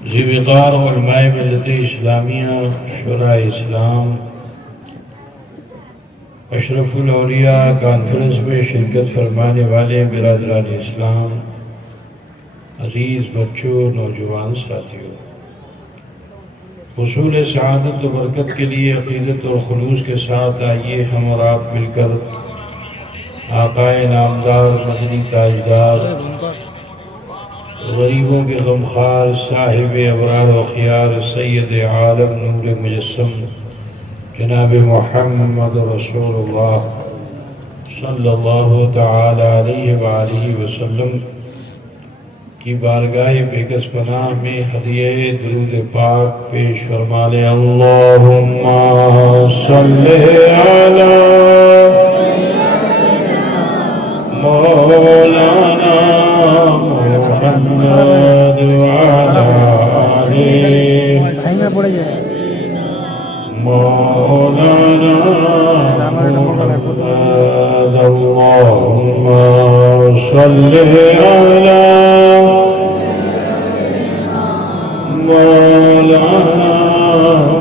ذوقار علماء ملت اسلامیہ، شورا اسلام، اشرف الاولیاء کانفرنس میں شرکت فرمانے والے برادران اسلام، عزیز بچوں، نوجوان ساتھیوں، حصول سعادت و برکت کے لیے عقیدت اور خلوص کے ساتھ آئیے ہم اور آپ مل کر آقائے نامدار، مدنی تاجدار، غریبوں کے غمخوار، صاحب ابرار و خیار، سید عالم نور مجسم جناب محمد رسول اللہ صلی اللہ تعالی علیہ وآلہ وسلم کی بارگاہ بیکس پناہ میں ہدیہ درود پاک پیش فرما لیں۔ اللہم صلی علی مولانا محمد وعلی مولانا محمد، اللہم صلی علی مولانا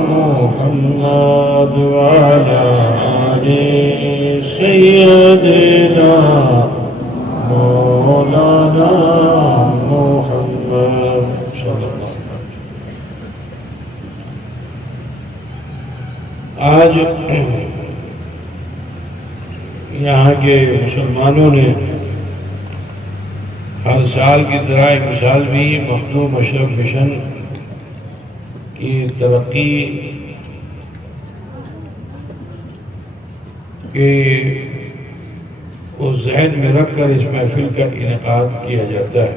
محمد وعلی سیدنا مولانا محمد صلی اللہ علیہ وسلم۔ آج یہاں کے مسلمانوں نے ہر سال کی طرح ایک مثال بھی مخدوم اشرف مشن کی ترقی کو ذہن میں رکھ کر اس محفل کا انعقاد کیا جاتا ہے۔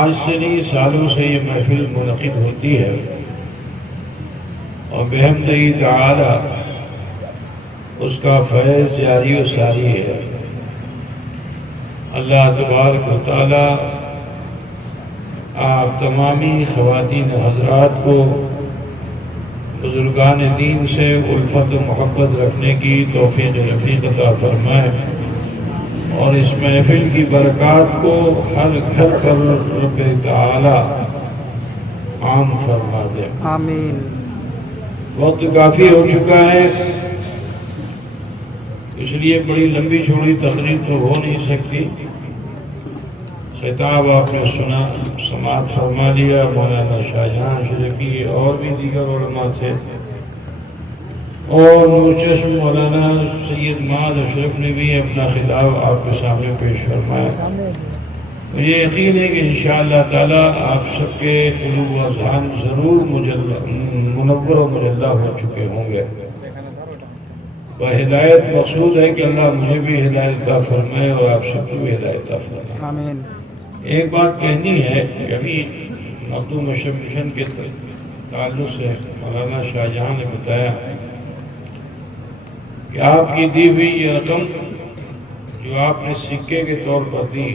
آج سے نہیں، سالوں سے یہ محفل منعقد ہوتی ہے اور بحمدہ تعالی اس کا فیض جاری و ساری ہے۔ اللہ تبارک و تعالی آپ تمامی خواتین حضرات کو بزرگان دین سے الفت و محبت رکھنے کی توفیق رفیق عطا فرمائے اور اس محفل کی برکات کو ہر گھر پر رب تعالی عام فرما دے، آمین۔ وقت کافی ہو چکا ہے، اس لیے بڑی لمبی چوڑی تقریر تو ہو نہیں سکتی۔ خطاب آپ نے سنا، سماعت فرما لیا، مولانا شاہجہاں شریفی اور بھی دیگر علماء تھے، اور نورچشم مولانا سید معاذ اشرف نے بھی اپنا خطاب آپ کے سامنے پیش فرمایا۔ مجھے یقین ہے کہ انشاءاللہ تعالی آپ سب کے قلوب و اذہان ضرور منور و مجلہ ہو چکے ہوں گے۔ ہدایت مقصود ہے کہ اللہ مجھے بھی ہدایت عطا فرمائے اور آپ سب کو بھی ہدایت عطا فرمائے۔ آمین۔ ایک بات کہنی ہے کہ ابھی مخدوم اشرف مشن کے تعلق سے مولانا شاہجہاں نے بتایا کہ آپ کی دی ہوئی یہ رقم جو آپ نے سکے کے طور پر دی،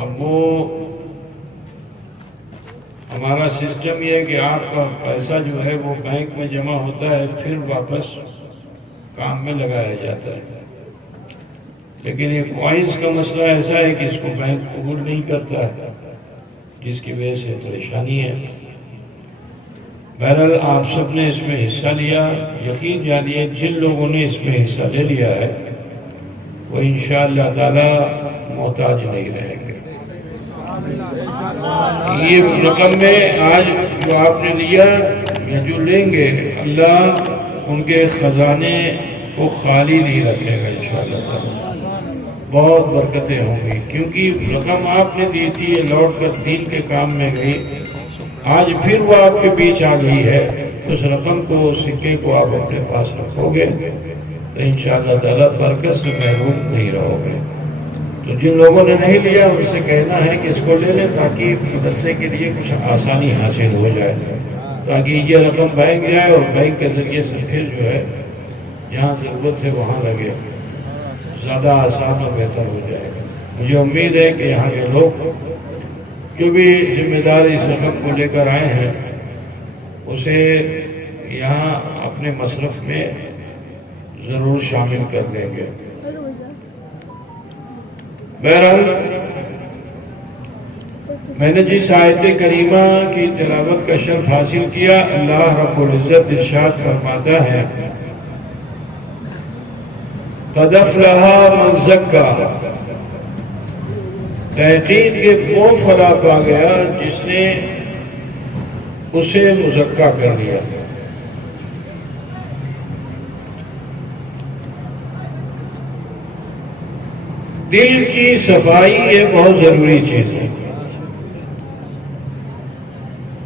اب وہ ہمارا سسٹم یہ ہے کہ آپ کا پیسہ جو ہے وہ بینک میں جمع ہوتا ہے، پھر واپس کام میں لگایا جاتا ہے، لیکن یہ کوائنز کا مسئلہ ایسا ہے کہ اس کو بینک قبول نہیں کرتا ہے، جس کی وجہ سے پریشانی ہے۔ بہرحال آپ سب نے اس میں حصہ لیا، یقین جانیے جن لوگوں نے اس میں حصہ لے لیا ہے وہ انشاءاللہ تعالی محتاج نہیں رہیں گے۔ یہ رقم میں آج جو آپ نے لیا یا جو لیں گے، اللہ ان کے خزانے کو خالی نہیں رکھے گا انشاءاللہ تعالی، بہت برکتیں ہوں گی، کیونکہ رقم آپ نے دی تھی یہ لوٹ کر دین کے کام میں گئی، آج پھر وہ آپ کے بیچ آ گئی ہے، اس رقم کو، اس سکے کو آپ اپنے پاس رکھو گے تو انشاءاللہ تعالی برکت سے محروم نہیں رہو گے۔ تو جن لوگوں نے نہیں لیا ان سے کہنا ہے کہ اس کو لے لیں تاکہ مدرسے کے لیے کچھ آسانی حاصل ہو جائے، تاکہ یہ رقم بینک جائے اور بینک کے ذریعے سے پھر جو ہے جہاں ضرورت ہے وہاں لگے، زیادہ آسان اور بہتر ہو جائے گا۔ مجھے امید ہے کہ یہاں کے لوگ جو بھی ذمہ دار اس رقم کو لے کر آئے ہیں اسے یہاں اپنے مصرف میں ضرور شامل کر دیں گے۔ بہرحال میں نے جس آیت کریمہ کی تلاوت کا شرف حاصل کیا، اللہ رب العزت ارشاد فرماتا ہے قد افلح من زکاھا، تحقیق کہ وہ فلاح پا گیا جس نے اسے مزکا کر لیا۔ دل کی صفائی یہ بہت ضروری چیز ہے،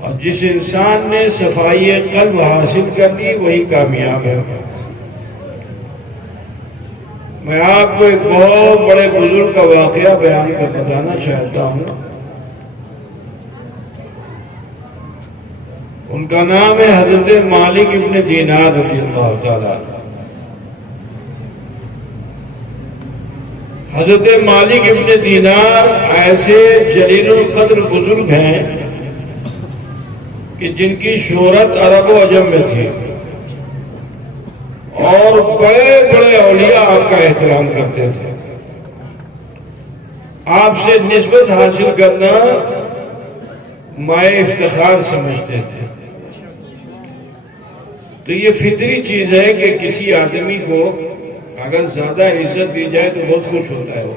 اور جس انسان نے صفائی قلب حاصل کر لی وہی کامیاب ہے۔ میں آپ کو ایک بہت بڑے بزرگ کا واقعہ بیان کر بتانا چاہتا ہوں۔ ان کا نام ہے حضرت مالک ابن دینار رضی اللہ تعالیٰ عنہ۔ حضرت مالک ابن دینار ایسے جلیل القدر بزرگ ہیں کہ جن کی شہرت عرب و عجم میں تھی، اور بڑے بڑے اولیاء آپ کا احترام کرتے تھے۔ آپ سے نسبت حاصل کرنا مائے افتخار سمجھتے تھے۔ تو یہ فطری چیز ہے کہ کسی آدمی کو اگر زیادہ عزت دی جائے تو بہت خوش ہوتا ہے وہ،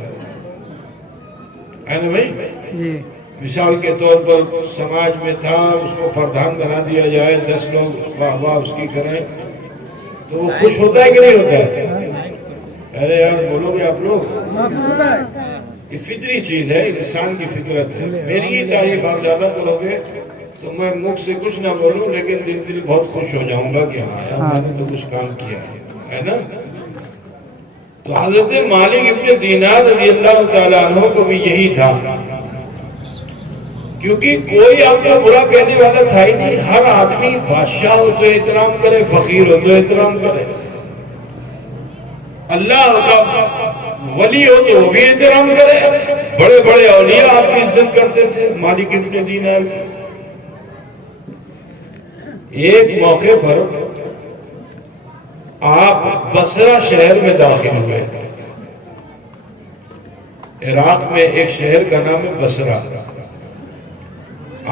ہے نا بھائی؟ مثال کے طور پر سماج میں تھا، اس کو پردھان بنا دیا جائے، 10 لوگ واہ واہ اس کی کریں تو وہ خوش ہوتا ہے کہ نہیں ہوتا ہے؟ ارے یار بولو گے آپ لوگ؟ یہ فطری چیز ہے، انسان کی فطرت ہے۔ میری ہی تعریف آپ زیادہ کرو گے تو میں منہ سے کچھ نہ بولوں لیکن دل بہت خوش ہو جاؤں گا کہ ہاں یار میں نے تو کچھ کام کیا ہے نا۔ تو حضرت مالک ابن دینار رضی اللہ تعالیٰ عنہ کو بھی یہی تھا، کیونکہ کوئی آپ کو برا کہنے والا تھا ہی نہیں۔ ہر آدمی بادشاہ ہو تو احترام کرے، فقیر ہو تو احترام کرے، اللہ کا ولی ہو تو وہ بھی احترام کرے۔ بڑے بڑے اولیاء آپ کی عزت کرتے تھے، مالک ابن دینار کی۔ ایک موقع پر آپ بصرہ شہر میں داخل ہوئے۔ عراق میں ایک شہر کا نام ہے بصرہ۔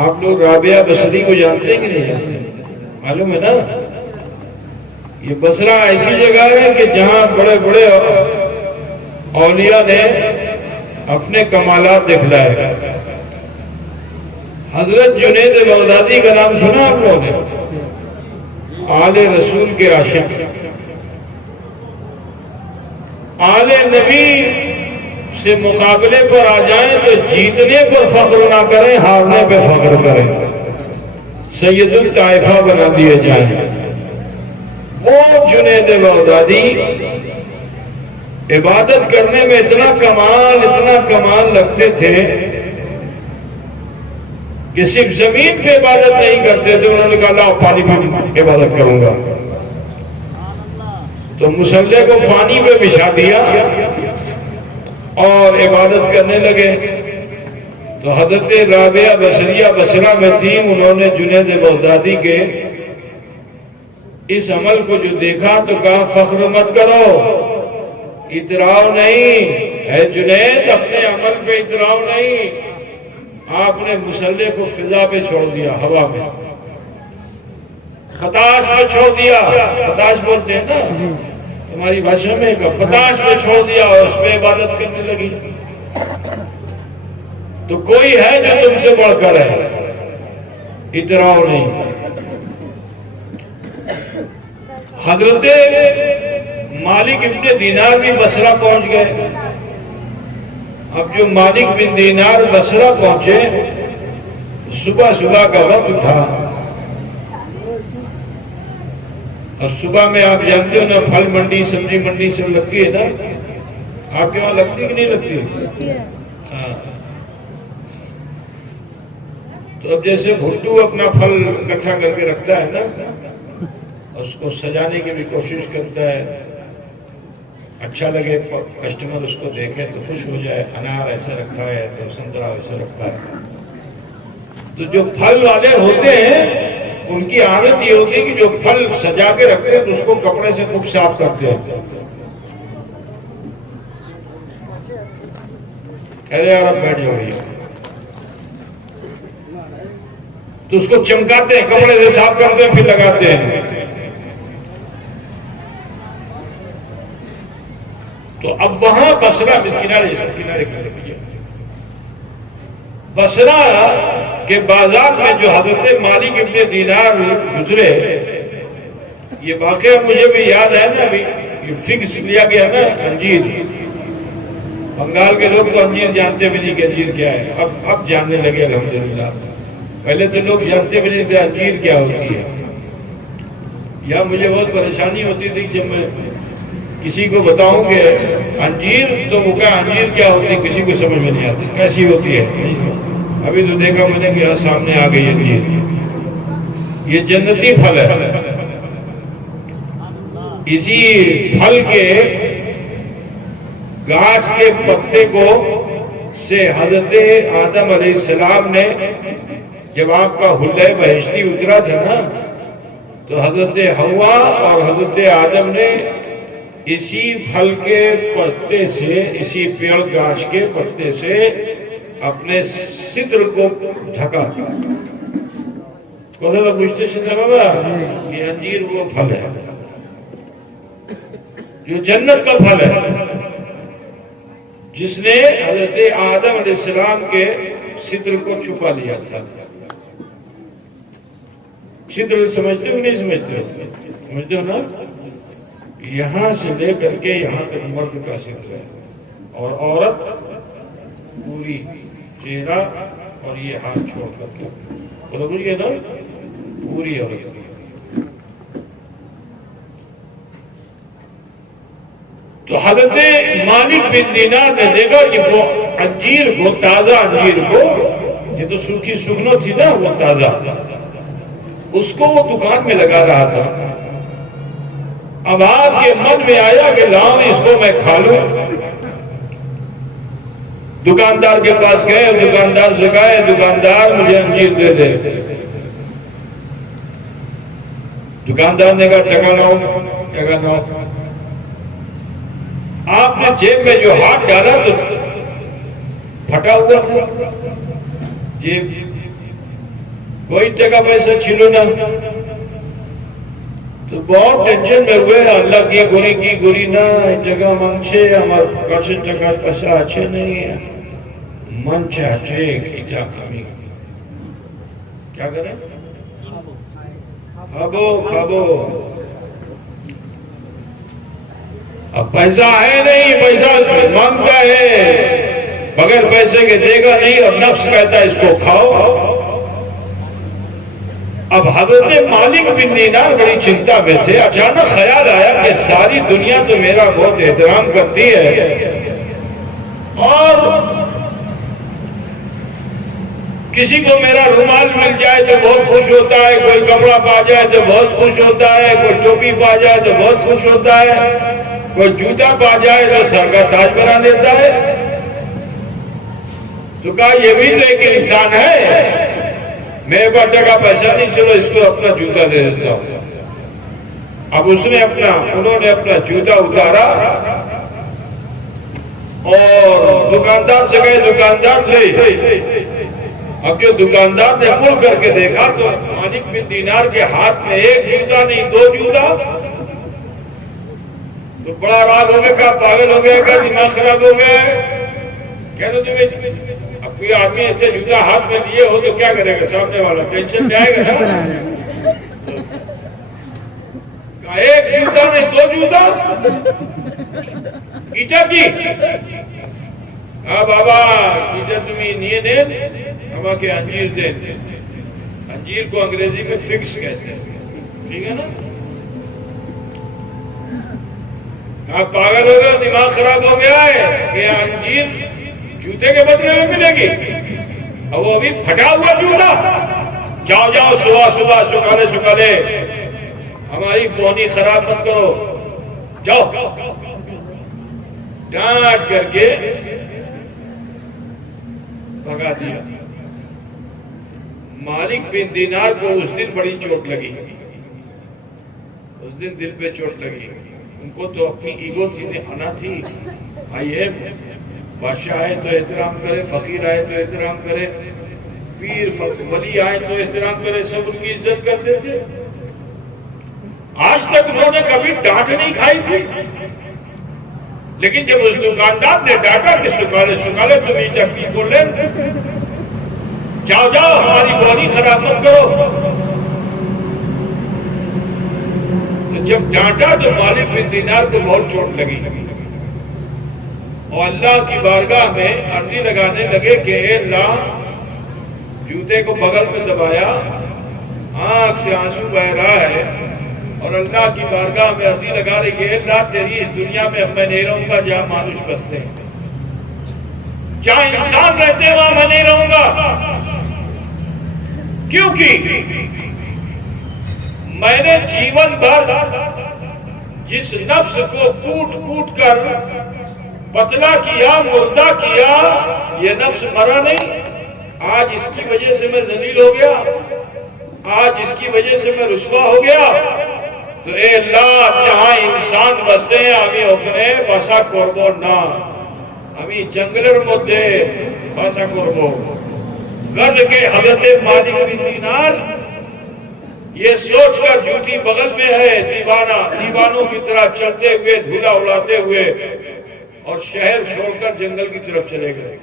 آپ لوگ رابعہ بصری کو جانتے ہیں کہ نہیں جانتے؟ معلوم ہے نا؟ یہ بصرہ ایسی جگہ ہے کہ جہاں بڑے بڑے اولیاء نے اپنے کمالات دکھلائے۔ حضرت جنید بغدادی کا نام سنا آپ لوگوں نے؟ آل رسول کے عاشق، آل نبی سے مقابلے پر آ جائیں تو جیتنے پر فخر نہ کریں، ہارنے پہ فخر کریں، سید الطائفہ بنا دیے جائیں۔ وہ جنید بغدادی عبادت کرنے میں اتنا کمال لگتے تھے کہ صرف زمین پہ عبادت نہیں کرتے تھے، انہوں نے کہا لاؤ پانی پہ عبادت کروں گا، تو مصلے کو پانی پہ بچھا دیا اور عبادت کرنے لگے۔ تو حضرت رابعہ بصریہ بصرہ میں تھی، انہوں نے جنید بغدادی کے اس عمل کو جو دیکھا تو کہا فخر مت کرو، اتراؤ نہیں، اے جنید اپنے عمل پہ اتراؤ نہیں۔ آپ نے مصلے کو فضا پہ چھوڑ دیا، ہوا میں، بتاش پہ چھوڑ دیا، بتاش بولتے ہیں نا تمہاری بھاشا میں، بتاش پہ چھوڑ دیا اور اس پہ عبادت کرنے لگی۔ تو کوئی ہے جو تم سے بڑھ کر ہے، اتراؤ نہیں۔ حضرت مالک ابن دینار بھی بصرہ پہنچ گئے۔ اب جو مالک بن دینار بصرہ پہنچے، صبح کا وقت تھا، اور صبح میں آپ جانتے ہو نا پھل منڈی سبزی منڈی سب لگتی ہے نا، آپ کے وہاں لگتی ہے کہ نہیں لگتی؟ ہاں۔ تو اب جیسے بھٹو اپنا پھل اکٹھا کر کے رکھتا ہے نا، اس کو سجانے کی بھی کوشش کرتا ہے، اچھا لگے کسٹمر اس کو دیکھے تو خوش ہو جائے، انار ایسا رکھا ہے تو سنترا ایسا رکھا ہے۔ تو جو پھل والے ہوتے ہیں ان کی عادت یہ ہوتی ہے کہ جو پھل سجا کے رکھتے ہیں تو اس کو کپڑے سے خوب صاف کرتے ہیں۔ کہہ رہے یار اب بیٹھ جاؤ، تو اس کو چمکاتے ہیں، کپڑے سے صاف کرتے ہیں پھر لگاتے ہیں. تو اب وہاں بصرہ کنارے بصرہ کے بازار میں جو حضرت مالک ابن دینار گزرے، یہ واقعہ مجھے بھی یاد ہے نا. ابھی فکس لیا گیا نا انجیر. بنگال کے لوگ تو انجیر جانتے بھی نہیں کہ انجیر کیا ہے، اب جاننے لگے الحمدللہ. پہلے تو لوگ جانتے بھی نہیں تھے انجیر کیا ہوتی ہے. یا مجھے بہت پریشانی ہوتی تھی جب میں کسی کو بتاؤں کہ انجیر، تو وہ کہا انجیر کیا ہوتی ہے، کسی کو سمجھ میں نہیں آتی کیسی ہوتی ہے. ابھی تو دیکھا میں نے کہ یہاں سامنے آ گئی انجیر. یہ جنتی پھل ہے. اسی پھل کے گھاس کے پتے کو سے حضرت آدم علیہ السلام نے، جب آپ کا حلہ بہشتی اترا تھا نا، تو حضرت حوا اور حضرت آدم نے اسی پھل کے پتے سے، اسی پیڑ گاچھ کے پتے سے اپنے ستر کو ڈھکا تھا. کوئی پوچھتے شدہ بابا یہ انجیر وہ پھل ہے جو جنت کا پھل ہے، جس نے حضرت آدم علیہ السلام کے ستر کو چھپا لیا تھا. ستر سمجھتے ہو نہیں سمجھتے ہو؟ سمجھتے ہو نا. یہاں سے لے کر کے یہاں تک مرد کا ستر ہے، اور عورت پوری چہرہ اور یہ ہاتھ چھوڑ کر کے، بولو یہ نا پوری عورت. تو حضرت مالک بن دینار نے دیکھا کہ وہ انجیر کو، تازہ انجیر کو، یہ تو سوکھی سگنو تھی نا وہ تازہ، اس کو وہ دکان میں لگا رہا تھا. اب آپ کے من میں آیا کہ لاؤں اس کو میں کھا لوں. دکاندار کے پاس گئے، دکاندار سے کہا دکاندار مجھے انجیر دے دے. دکاندار نے کہا ٹکا لاؤ. آپ نے جیب میں جو ہاتھ ڈالا تو پھٹا ہوا تھا جیب. کوئی ٹکا پیسہ چھلو نا. تو بہت ٹینشن میں ہوئے، اللہ کی گوری نا ٹکا مانگچے ہمار کاشے ٹکا پیسہ اچھے نہیں ہے، من چاہتے ایٹا کمی. کیا کریں؟ کھابو. اب پیسہ ہے نہیں، پیسہ مانگتا ہے، بغیر پیسے کے دے گا نہیں، اور نفس کہتا ہے اس کو کھاؤ. اب حضرت مالک بن دینار بڑی چنتا میں تھے. اچانک خیال آیا کہ ساری دنیا تو میرا بہت احترام کرتی ہے، اور کسی کو میرا رومال مل جائے تو بہت خوش ہوتا ہے، کوئی کپڑا پا جائے تو بہت خوش ہوتا ہے، کوئی ٹوپی پا جائے تو بہت خوش ہوتا ہے، کوئی جوتا پا جائے تو سر کا تاج بنا لیتا ہے. تو کہا یہ بھی تو ایک انسان ہے، میرے پاس ٹکا پیسہ نہیں، چلو اس کو اپنا جوتا دے دیتا ہوں. اب انہوں نے اپنا جوتا اتارا اور دکاندار سے گئے، دکاندار لے. اب جو دکاندار نے مڑ کر کے دیکھا تو مالک بن دینار کے ہاتھ میں ایک جوتا نہیں، 2 جوتا. تو بڑا راگ ہو گیا، کہا پاگل ہو گیا، کہا دماغ خراب ہو گیا ہے. کہہ دو تمہیں اب کوئی آدمی ایسے جوتا ہاتھ میں لیے ہو تو کیا کرے گا سامنے والا؟ ٹینشن جائے گا نا. کہا ایک جوتا نہیں، 2 جوتا ایٹا کی. ہاں بابا ایٹا تمہیں نیے دین ہما کے انجیر دین. انجیر کو انگریزی میں فکس کہتے ہیں، ٹھیک ہے نا. کہا پاگل ہو گیا، دماغ خراب ہو گیا ہے کہ انجیر جوتے کے بدلے میں ملے گی، اور وہ ابھی پھٹا ہوا جوتا. جاؤ صبح سکالے ہماری بہنی خراب مت کرو، جاؤ. ڈانٹ کر کے بھگا دیا. مالک بن دینار کو اس دن بڑی چوٹ لگی، اس دن دل پہ چوٹ لگی. ان کو تو اپنی ایگو تھی، انا تھی. آئیے بادشاہ آئے تو احترام کرے، فقیر آئے تو احترام کرے. پیر ولی آئے تو احترام کرے، سب ان کی عزت کرتے تھے. آج تک انہوں نے کبھی ڈانٹ نہیں کھائی تھی. لیکن جب اس دکاندار نے ڈانٹا کہ سکالے تم یہ چکی کھول لیں، جاؤ ہماری بوری خراب مت کرو، تو جب ڈانٹا تو مالک بن دینار کو بہت چوٹ لگی اور اللہ کی بارگاہ میں عرضی لگانے لگے کہ اے اللہ، جوتے کو بغل میں دبایا، آنکھ سے آنسو بہ رہا ہے اور اللہ کی بارگاہ میں عرضی لگا رہی کہ اللہ تیری اس دنیا میں اب میں نہیں رہوں گا جہاں مانوس بستے ہیں، جہاں انسان رہتے ہیں وہاں میں نہیں رہوں گا، کیونکہ میں نے جیون بھر جس نفس کو کوٹ کوٹ کر پتلا کیا، مردہ کیا، یہ نفس مرا نہیں. آج اس کی وجہ سے میں ذلیل ہو گیا، آج اس کی وجہ سے میں رسوا ہو گیا. تو اے اللہ، جہاں انسان بستے ہیں ہمیں اوکھنے باسا کربو نا، ہمیں جنگلر مدے باسا کربو. غرض کے حضرت مالک بن دینار یہ سوچ کر جوتی بغل میں ہے، دیوانوں کی طرح چلتے ہوئے، دھولا اڑاتے ہوئے، اور شہر چھوڑ کر جنگل کی طرف چلے گئے.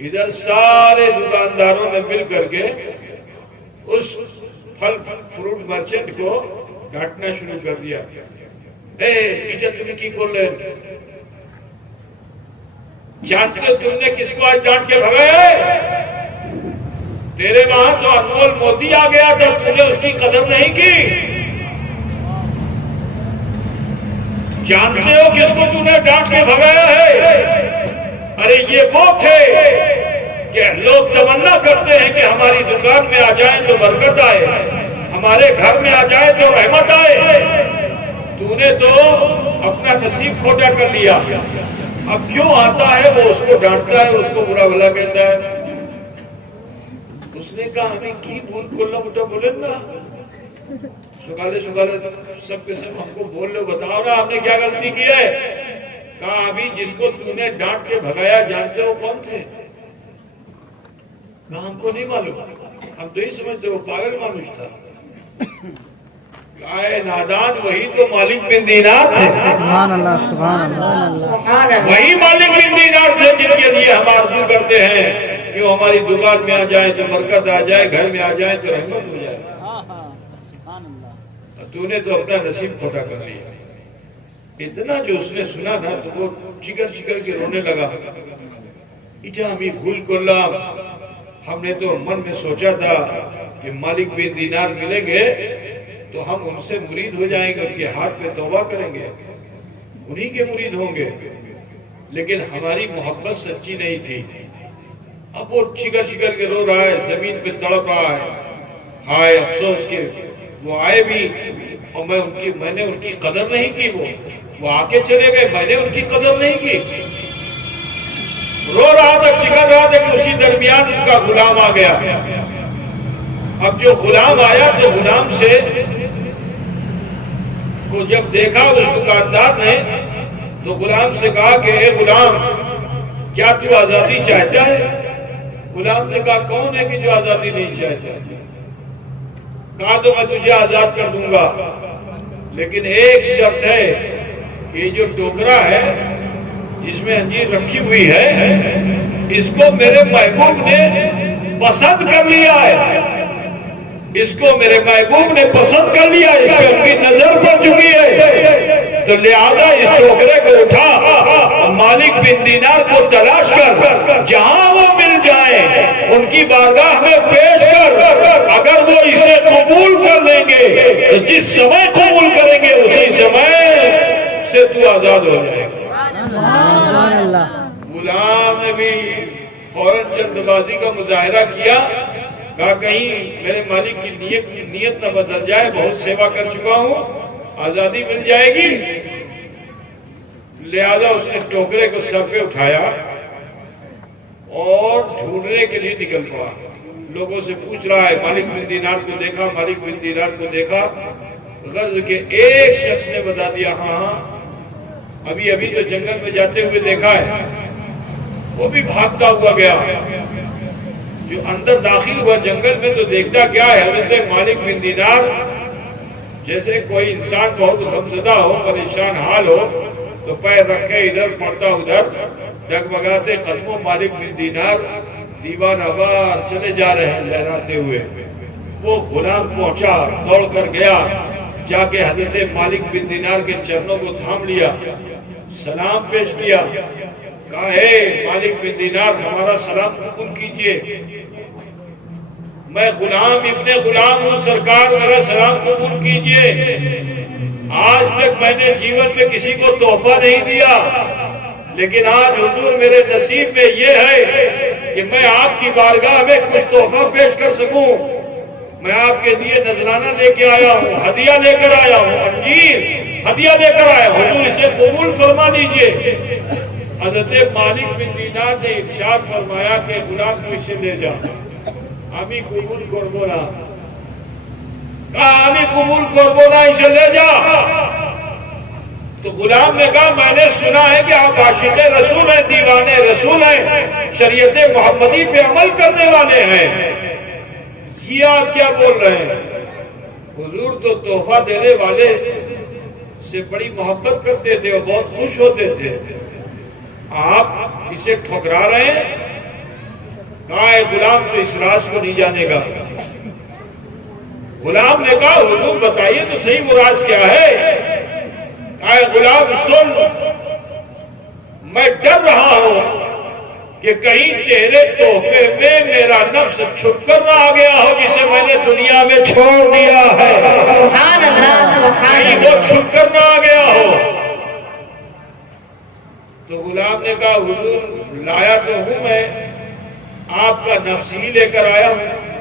ادھر سارے دکانداروں نے مل کر کے اس پھل فروٹ مرچنٹ کو ڈانٹنا شروع کر دیا. اے بیٹا تمہیں کی کر لیں، جانتے ہو تم نے کس کو آج ڈانٹ کے بھگایا ہے؟ تیرے وہاں تو انمول موتی آ گیا تھا، تم نے اس کی قدر نہیں کی. جانتے ہو کس کو تم نے ڈانٹ کے بھگایا ہے؟ ارے یہ وہ تھے کہ لوگ تمنا کرتے ہیں کہ ہماری دکان میں آ جائیں تو برکت آئے، ہمارے گھر میں آ جائے تو رحمت آئے. تو نے تو اپنا نصیب کھوٹا کر لیا. اب جو آتا ہے وہ اس کو ڈانٹتا ہے، اس کو برا بھلا کہتا ہے. اس نے کہا ہمیں کی بھول کھولنا موٹا بولے نا، سکالے سب کے سب ہم کو بول لو، بتاؤ نا ہم نے کیا غلطی کی ہے. کہا ابھی جس کو تم نے ڈانٹ کے بھگایا جانتے ہو کون تھے؟ کہا ہم کو نہیں معلوم، ہم تو ہی سمجھتے وہ پاگل مانوس تھا. کہا نادان، وہی تو مالک بن دینار تھے. سبحان اللہ، سبحان اللہ. وہی مالک بن دینار تھے جن کے لیے ہم آرزو کرتے ہیں کہ وہ ہماری دکان میں آ جائیں تو برکت آ جائے، گھر میں آ جائیں تو رحمت ہو جائے. تو نے تو اپنا نصیب کھوٹا کر لیا. اتنا جو اس نے سنا نا تو وہ چکر کے رونے لگا. اٹھا ہمیں بھول کھلا، ہم نے تو من میں سوچا تھا کہ مالک بن دینار ملیں گے تو ہم ان سے مرید ہو جائیں گے، ان کے ہاتھ پہ توبہ کریں گے، انہی کے مرید ہوں گے. لیکن ہماری محبت سچی نہیں تھی. اب وہ چکر کے رو رہا ہے، زمین پہ تڑپ رہا ہے. ہائے افسوس کہ وہ آئے بھی اور میں نے ان کی قدر نہیں کی. وہ آ کے چلے گئے، میں نے ان کی قدر نہیں کی. رو رہا تھا، چکر رہا تھا کہ اسی درمیان ان کا غلام آ گیا. اب جو غلام آیا تو غلام سے کو جب دیکھا اس دکاندار نے تو غلام سے کہا کہ اے غلام، کیا تو آزادی چاہتا ہے؟ غلام نے کہا کون ہے کہ جو آزادی نہیں چاہتا؟ کہا تو میں تجھے آزاد کر دوں گا، لیکن ایک شرط ہے کہ یہ جو ٹوکرا ہے جس میں انجیر رکھی ہوئی ہے، اس کو میرے محبوب نے پسند کر لیا ہے. اس کو میرے محبوب نے پسند کر لیا، اس پہ ان کی نظر پڑ چکی ہے. تو لہذا اس ٹوکرے کو اٹھا، مالک بن دینار کو تلاش کر، جہاں وہ مل جائیں ان کی بارگاہ میں پیش کر. اگر وہ اسے قبول کر لیں گے تو جس سمے قبول کریں گے اسی سمے سے تو آزاد ہو جائے گا. غلام نے بھی فوراً جلد بازی کا مظاہرہ کیا. کہا کہیں میرے مالک کی نیت نہ بدل جائے، بہت سیوا کر چکا ہوں، آزادی مل جائے گی. لہذا اس نے ٹوکرے کو سر پہ اٹھایا اور ڈھونڈنے کے لیے نکل پڑا. لوگوں سے پوچھ رہا ہے مالک بن دینار کو دیکھا، مالک بن دینار کو دیکھا. غرض کے ایک شخص نے بتا دیا ہاں ابھی جو جنگل میں جاتے ہوئے دیکھا ہے، وہ بھی بھاگتا ہوا گیا. جو اندر داخل ہوا جنگل میں تو دیکھتا کیا ہے، حضرت مالک بن دینار جیسے کوئی انسان بہت غمزدہ ہو، پریشان حال ہو تو پیر رکھے ادھر پڑتا ادھر، ڈگمگاتے قدموں مالک بن دینار دیوان آبار چلے جا رہے ہیں لہراتے ہوئے۔ وہ غلام پہنچا، دوڑ کر گیا، جا کے حضرت مالک بن دینار کے چرنوں کو تھام لیا، سلام پیش کیا، کہا ہے مالک بن دینار ہمارا سلام قبول کیجئے، میں غلام ابن غلام ہوں، سرکار میرا سلام قبول کیجئے۔ آج تک میں نے جیون میں کسی کو تحفہ نہیں دیا، لیکن آج حضور میرے نصیب میں یہ ہے کہ میں آپ کی بارگاہ میں کچھ تحفہ پیش کر سکوں۔ میں آپ کے لیے نذرانہ لے کے آیا ہوں، ہدیہ لے کر آیا ہوں، انجیر ہدیہ لے کر آیا ہوں، حضور اسے قبول فرما لیجئے۔ حضرت مالک بن دینار نے ارشاد فرمایا کہ غلام کو اسے لے جا، আমি কবুল করব না, আমি কবুল করব না, اسے لے جا۔ تو غلام نے کہا میں نے سنا ہے کہ آپ عاشق رسول ہیں، دیوانے رسول ہیں، شریعت محمدی پہ عمل کرنے والے ہیں، یہ آپ کیا بول رہے ہیں؟ حضور تو تحفہ دینے والے سے بڑی محبت کرتے تھے اور بہت خوش ہوتے تھے، آپ اسے ٹھکرا رہے ہیں؟ کہا ہے غلام تو اس راز کو نہیں جانے گا۔ غلام نے کہا حضور بتائیے تو صحیح وہ راز کیا ہے؟ کہا ہے غلام سن، میں ڈر رہا ہوں کہ کہیں تیرے تحفے میں میرا نفس چھپ کر نہ آ گیا ہو جسے میں نے دنیا میں چھوڑ دیا ہے، سبحان اللہ سبحان کہیں وہ چھپ کر نہ آ گیا ہو۔ تو غلام نے کہا حضور لایا تو ہوں میں، آپ کا نفس ہی لے کر آیا ہوں،